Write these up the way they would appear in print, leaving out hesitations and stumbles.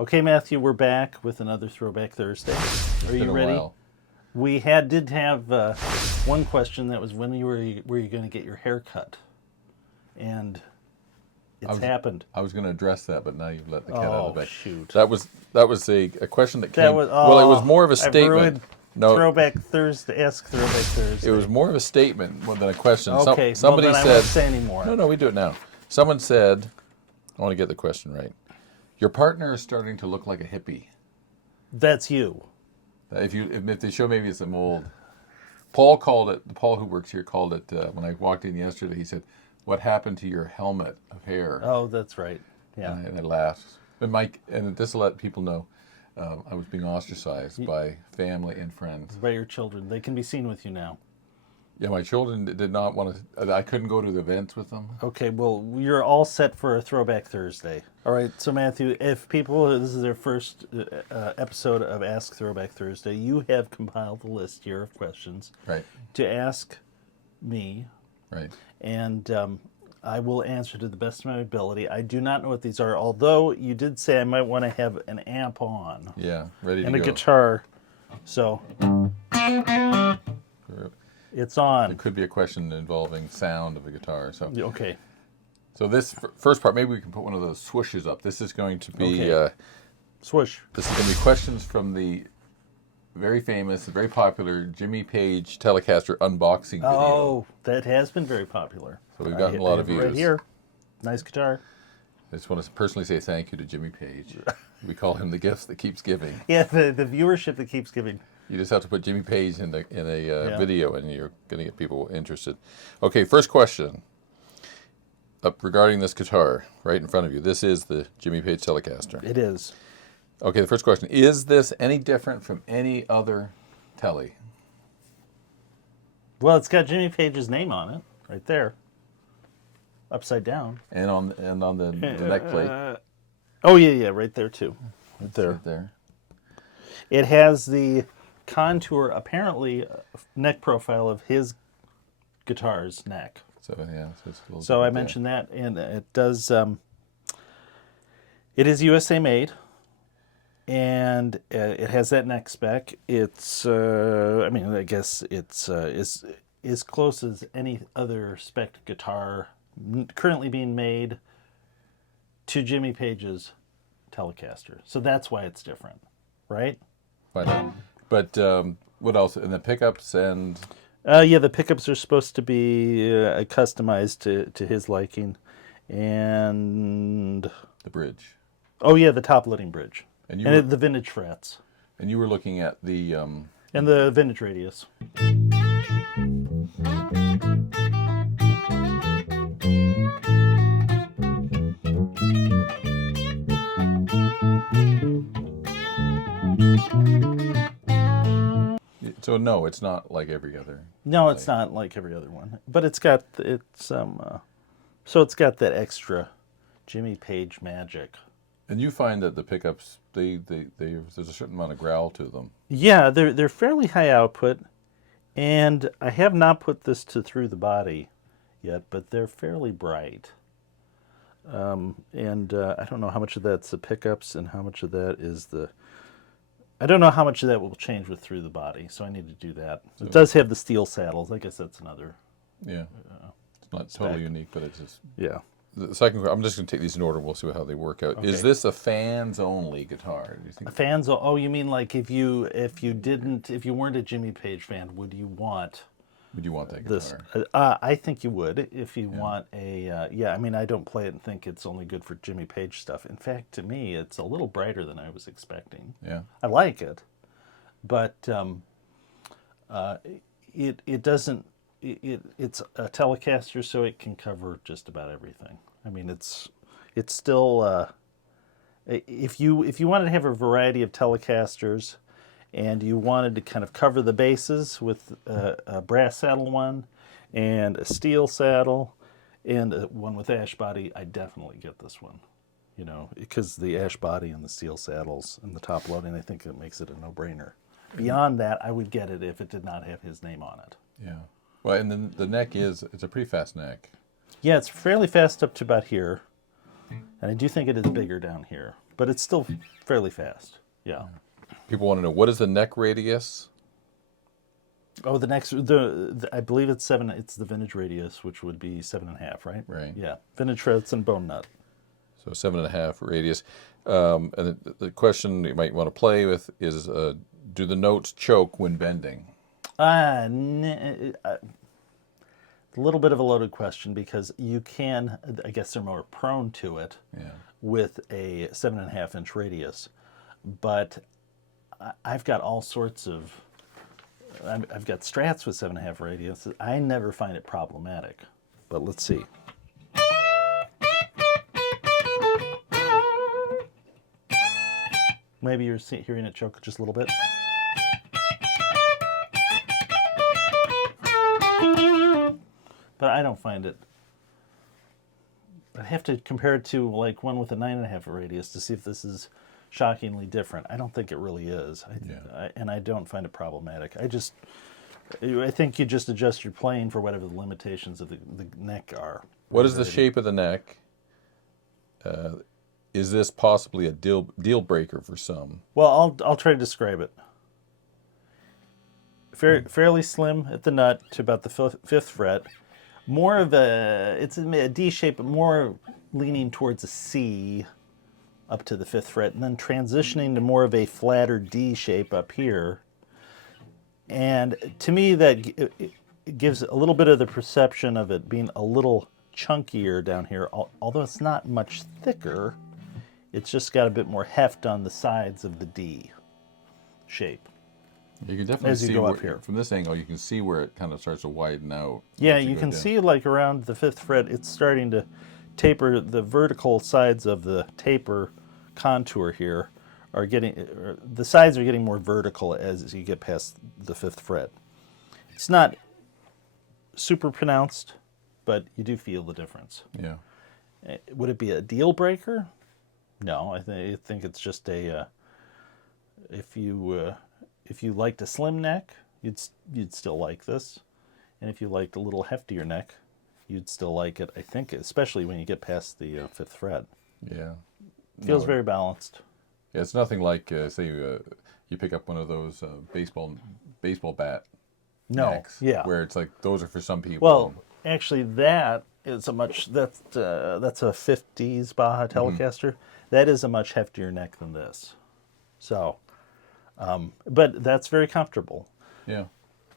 Okay, Matthew, we're back with another Throwback Thursday. Are you Been a ready? while. We did have one question that was when were you going to get your hair cut? And it's happened. I was going to address that, but now you've let the cat out of Oh, the bag. shoot. That was a question that came. That was well, it was more of a I've statement. ruined No, Throwback Thursday. Ask Throwback Thursday. it was more of a statement more than a question. Okay, Somebody well, then I said. won't say anymore. No, we do it now. Someone said, I want to get the question right. Your partner is starting to look like a hippie. That's you. If they show maybe it's a mold. Paul called it. Paul, who works here, called it when I walked in yesterday. He said, "What happened to your helmet of hair?" Oh, that's right. Yeah. And I laughed. But Mike, and just to let people know, I was being ostracized by family and friends. By your children. They can be seen with you now. Yeah, my children did not want to. I couldn't go to the events with them. Okay, well, you're all set for a Throwback Thursday. All right, so Matthew, if people, this is their first episode of Ask Throwback Thursday, you have compiled a list here of questions Right. to ask me, Right. and I will answer to the best of my ability. I do not know what these are, although you did say I might want to have an amp on Yeah. Ready and to a go. guitar, so it's on. It could be a question involving sound of a guitar. So, Okay. so this first part, maybe we can put one of those swooshes up. This is going to be. Okay. Swoosh. This is going to be questions from the very famous, very popular Jimmy Page Telecaster unboxing video. Oh, that has been very popular. So we've gotten a lot of I have it right views. here. Nice guitar. I just want to personally say thank you to Jimmy Page. We call him the gift that keeps giving. Yeah, the viewership that keeps giving. You just have to put Jimmy Page in a Yeah. video, and you're going to get people interested. Okay, first question regarding this guitar right in front of you. This is the Jimmy Page Telecaster. It is. Okay, the first question: is this any different from any other Tele? Well, it's got Jimmy Page's name on it, right there. Upside down. And on the neck plate, Oh, yeah, right there too. Right there. right there. It has the contour, apparently, neck profile of his guitar's neck. So yeah, so it's a little. So I different there. mentioned that, and it does. It is USA made, and it has that neck spec. It's, I mean, I guess it's as close as any other spec guitar currently being made to Jimmy Page's Telecaster. So that's why it's different, right? But what else? And the pickups and Yeah, the pickups are supposed to be customized to his liking, and the bridge. oh yeah, the top loading bridge, And you and were, the vintage frets, and you were looking at the and the vintage radius. So no, it's not like every other. No, it's not like every other one, but it's got so it's got that extra Jimmy Page magic. And you find that the pickups, there's a certain amount of growl to them. Yeah, they're fairly high output, and I have not put this to through the body yet, but they're fairly bright. And I don't know how much of that's the pickups and how much of that is the. I don't know how much of that will change with through the body, so I need to do that. It does have the steel saddles. I guess that's another. Yeah, it's not totally unique, but it's just. Yeah. The second, I'm just going to take these in order. We'll see how they work out. Okay. Is this a fans only guitar? Do you think? Fans. Oh, you mean like if you weren't a Jimmy Page fan, would you want Would you want that this? guitar? I think you would if you want a. Yeah, I mean, I don't play it and think it's only good for Jimmy Page stuff. In fact, to me, it's a little brighter than I was expecting. Yeah. I like it, but it doesn't. It's a Telecaster, so it can cover just about everything. I mean, it's still. If you wanted to have a variety of Telecasters, and you wanted to kind of cover the bases with a brass saddle one, and a steel saddle, and one with ash body, I definitely get this one. You know, because the ash body and the steel saddles and the top loading, I think it makes it a no-brainer. Beyond that, I would get it if it did not have his name on it. Yeah. Well, and then the neck it's a pretty fast neck. Yeah, it's fairly fast up to about here. And I do think it is bigger down here. but it's still fairly fast. Yeah. People want to know, what is the neck radius? Oh, the I believe it's 7. It's the vintage radius, which would be 7.5, right? Right. Yeah. Vintage frets and bone nut. So 7.5 radius. And the question you might want to play with is, do the notes choke when bending? A little bit of a loaded question because you can, I guess they're more prone to it Yeah. with a 7.5-inch radius. But I've got all sorts of, I've got Strats with 7.5 radius. I never find it problematic. But let's see. Maybe you're hearing it choke just a little bit. But I don't find it. I'd have to compare it to like one with a 9.5 radius to see if this is shockingly different. I don't think it really is. And I don't find it problematic. I think you just adjust your playing for whatever the limitations of the neck are. What is the shape of the neck? Is this possibly a deal breaker for some? Well, I'll try to describe it. Fairly slim at the nut to about the fifth fret. More of it's a D shape, but more leaning towards a C up to the fifth fret, and then transitioning to more of a flatter D shape up here. And to me, that it gives a little bit of the perception of it being a little chunkier down here, although it's not much thicker. It's just got a bit more heft on the sides of the D shape. You can definitely As you see go where, up here. from this angle, you can see where it kind of starts to widen out. Yeah, as you go can down. see like around the fifth fret, it's starting to taper. The vertical sides of the taper contour here are the sides are getting more vertical as you get past the fifth fret. It's not super pronounced, but you do feel the difference. Yeah. Would it be a deal breaker? No, I think it's just a if you liked a slim neck, you'd still like this, and if you liked a little heftier neck, you'd still like it. I think, especially when you get past the fifth fret. Yeah. Feels No, very balanced. Yeah, it's nothing like say you pick up one of those baseball bat No, necks, yeah. where it's like those are for some people. Well, actually, that is that's a '50s Baja Telecaster. That is a much heftier neck than this. So, but that's very comfortable. Yeah,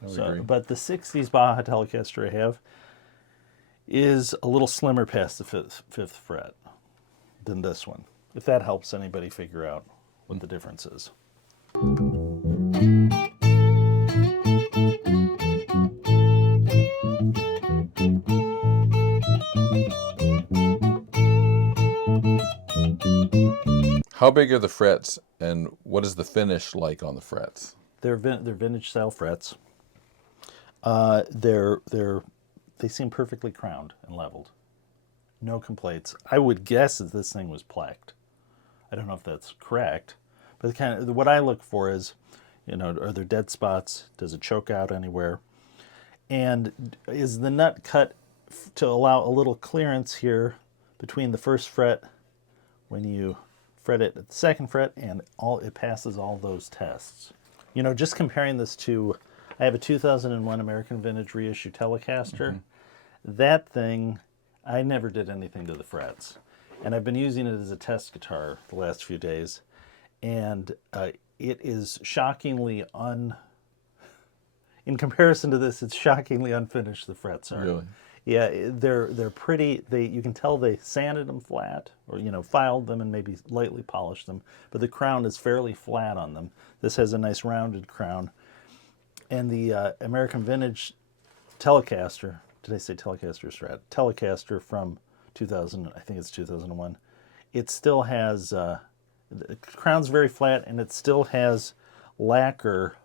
I would So, agree. but the '60s Baja Telecaster I have is a little slimmer past the fifth fret than this one. If that helps anybody figure out what the difference is. How big are the frets, and what is the finish like on the frets? They're vintage style frets. They seem perfectly crowned and leveled. No complaints. I would guess that this thing was plaqued. I don't know if that's correct, but what I look for is, are there dead spots? Does it choke out anywhere? And is the nut cut to allow a little clearance here between the first fret when you fret it at the second fret, and it passes all those tests. Just comparing this to, I have a 2001 American Vintage reissue Telecaster. That thing, I never did anything to the frets. And I've been using it as a test guitar the last few days. And it is shockingly in comparison to this, it's shockingly unfinished, the frets are. Really? Yeah, they're pretty. You can tell they sanded them flat, or filed them and maybe lightly polished them. But the crown is fairly flat on them. This has a nice rounded crown, and the American Vintage Telecaster. Did I say Telecaster or Strat? Telecaster from 2000. I think it's 2001. It still has the crown's very flat, and it still has lacquer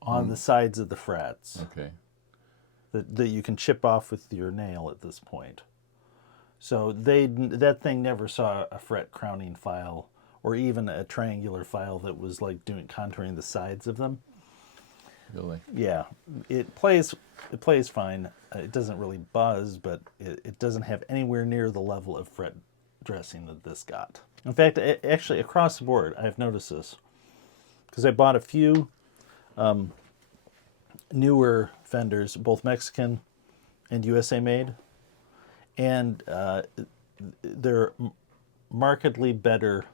on the sides of the frets. Okay. That you can chip off with your nail at this point. So that thing never saw a fret crowning file or even a triangular file that was like contouring the sides of them. Really? Yeah, it plays fine. It doesn't really buzz, but it doesn't have anywhere near the level of fret dressing that this got. In fact, actually across the board, I've noticed this because I bought a few newer fenders, both Mexican and USA made, and they're markedly better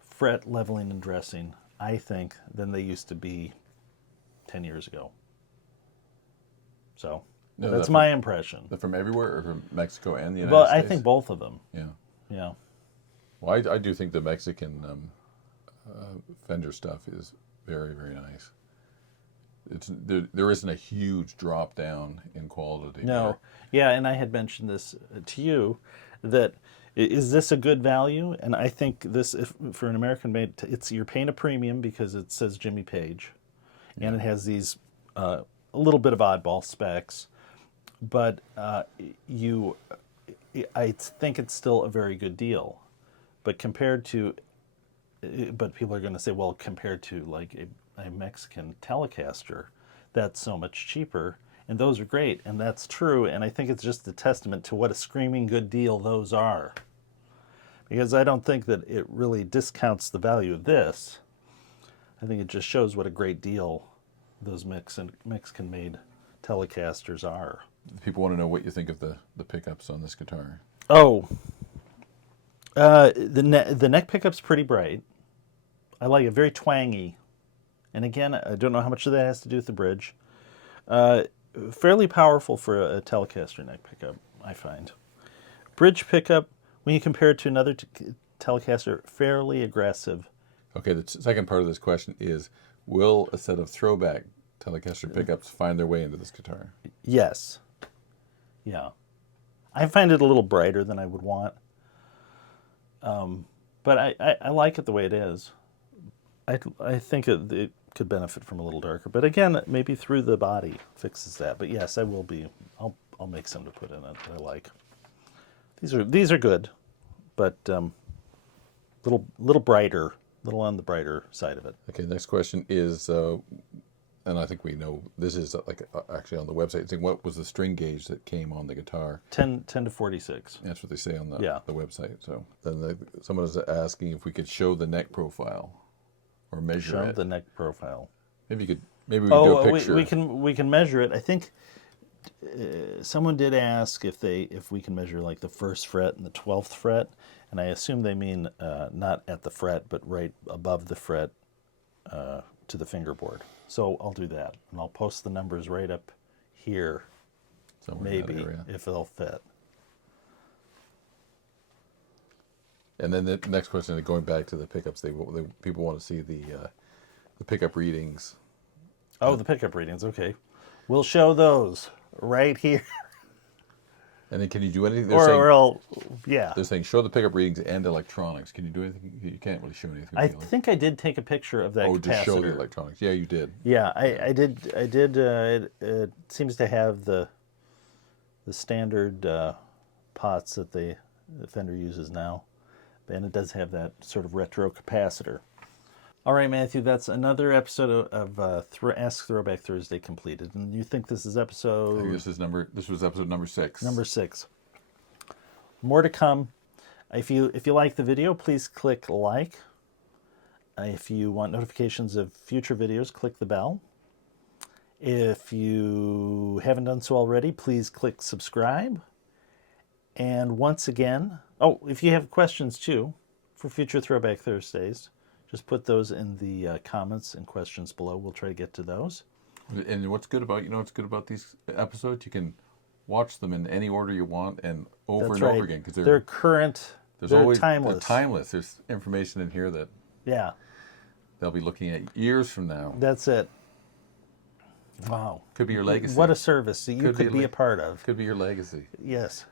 fret leveling and dressing, I think, than they used to be 10 years ago. So No, that's my impression. They're from everywhere, or from Mexico and the United Well, States? I think both of them. Yeah. Yeah. Well, I do think the Mexican Fender stuff is very, very nice. There isn't a huge drop down in quality. No. Yeah, and I had mentioned this to you, that is this a good value? And I think this, if for an American made, you're paying a premium because it says Jimmy Page, and it has these a little bit of oddball specs, but I think it's still a very good deal. But but people are going to say, well, compared to like a Mexican Telecaster, that's so much cheaper. And those are great, and that's true. And I think it's just a testament to what a screaming good deal those are. Because I don't think that it really discounts the value of this. I think it just shows what a great deal those Mexican-made Telecasters are. People want to know what you think of the pickups on this guitar. Oh, the neck pickup's pretty bright. I like it, very twangy. And again, I don't know how much of that has to do with the bridge. Fairly powerful for a Telecaster neck pickup, I find. Bridge pickup, when you compare it to another Telecaster, fairly aggressive. Okay, the second part of this question is, will a set of throwback Telecaster pickups find their way into this guitar? Yes. Yeah. I find it a little brighter than I would want. But I like it the way it is. I think it could benefit from a little darker. But again, maybe through the body fixes that. But yes, I'll make some to put in it that I like. These are good, but little brighter, little on the brighter side of it. Okay, next question is, and I think we know this is actually on the website. Saying, what was the string gauge that came on the guitar? 10 to 46. That's what they say on the website. So then someone is asking if we could show the neck profile or measure Show it. the neck profile. Maybe we could do a picture. we can measure it. I think someone did ask if we can measure like the 1st fret and the 12th fret, and I assume they mean not at the fret, but right above the fret to the fingerboard. So I'll do that, and I'll post the numbers right up here, Somewhere in that maybe area. if they'll fit. And then the next question, going back to the pickups, people want to see the pickup readings. Oh, the pickup readings. Okay, we'll show those right here. And then can you do anything? They're saying show the pickup readings and electronics. Can you do anything? You can't really show anything. I think I did take a picture of that capacitor. Just show the electronics. Yeah, you did. Yeah, I did. It seems to have the standard pots that the Fender uses now, and it does have that sort of retro capacitor. All right, Matthew, that's another episode of Ask Throwback Thursday completed. And you think this is episode? I think this was episode number 6. Number 6. More to come. If you like the video, please click like. If you want notifications of future videos, click the bell. If you haven't done so already, please click subscribe. And once again, if you have questions too for future Throwback Thursdays, just put those in the comments and questions below. We'll try to get to those. And what's good about these episodes? You can watch them in any order you want and over and over again, because they're current. They're timeless. They're timeless. There's information in here that they'll be looking at years from now. That's it. Wow. Could be your legacy. What a service that you could be a part of. Could be your legacy. Yes.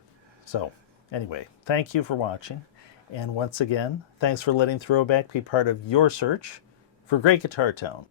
So, anyway, thank you for watching. And once again, thanks for letting Throwback be part of your search for great guitar tone.